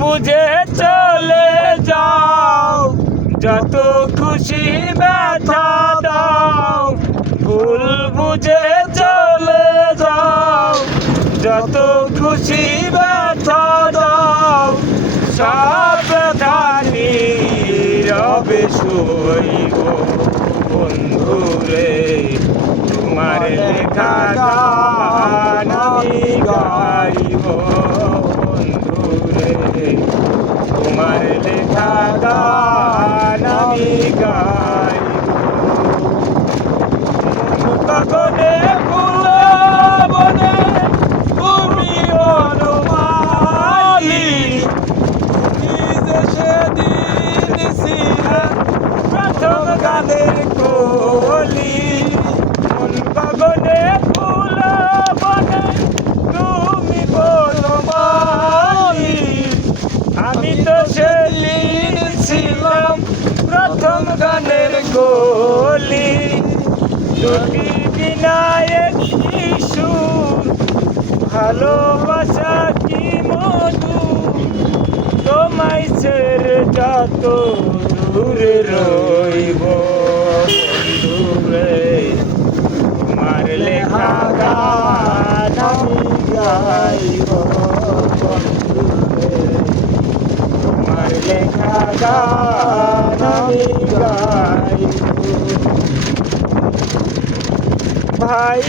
বুঝে চলে যাও, যত খুশি ব্যথা দাও। ভুল বুঝে চলে যাও, যত খুশি ব্যথা দাও। সাবধানী রবে সইব বন্ধুরে, তোমার লেখা গান আমি গাইব বন্ধুরে, তোমার লেখা গান আমি গাইব। গগনে ফুল বনে তুমি বনমালী, নিজে সেদিন ছিলে প্রথম গানের কলি। গগনে ফুল বনে তুমি বনমালী, আমি তো সেদিন ছিলাম প্রথম গানের কলি। দুটি বিনায়ক সুর, ভালোবাসা কি মধু, তোমায় ছেড়ে যত দূরে রইব বন্ধুরে, তোমার লেখা গান আমি গাইব বন্ধুরে, তোমার লেখা গান আমি গাইব। ভাই